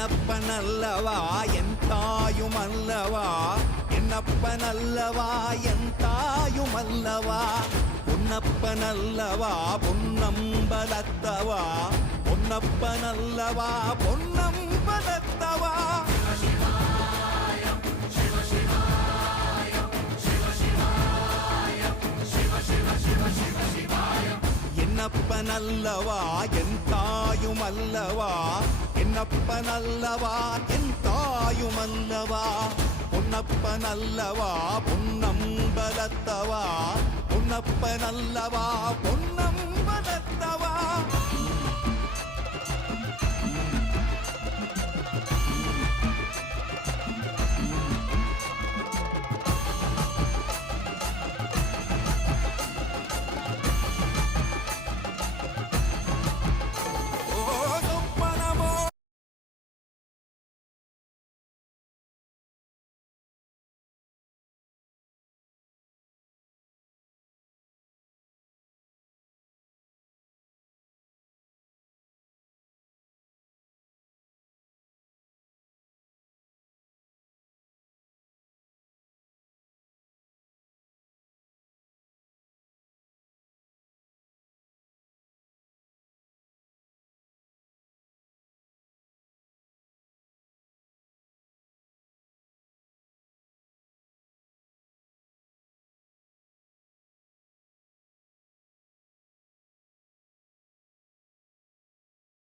என்னப்பனல்லவா என் தாயுமல்லவா, என்னப்பனல்லவா என் தாயுமல்லவா, பொன்னப்பனல்லவா பொன்னம்பலத்தவா, பொன்னப்பனல்லவா பொன்னம்பலத்தவா. என்னப்பனல்லவா என் தாயுமல்லவா, என்னப்பனல்லவா என் தாயுமல்லவா, பொன்னப்பனல்லவா பொன்னம்பலத்தவா, பொன்னப்பனல்லவா பொன்னம்பலத்தவா.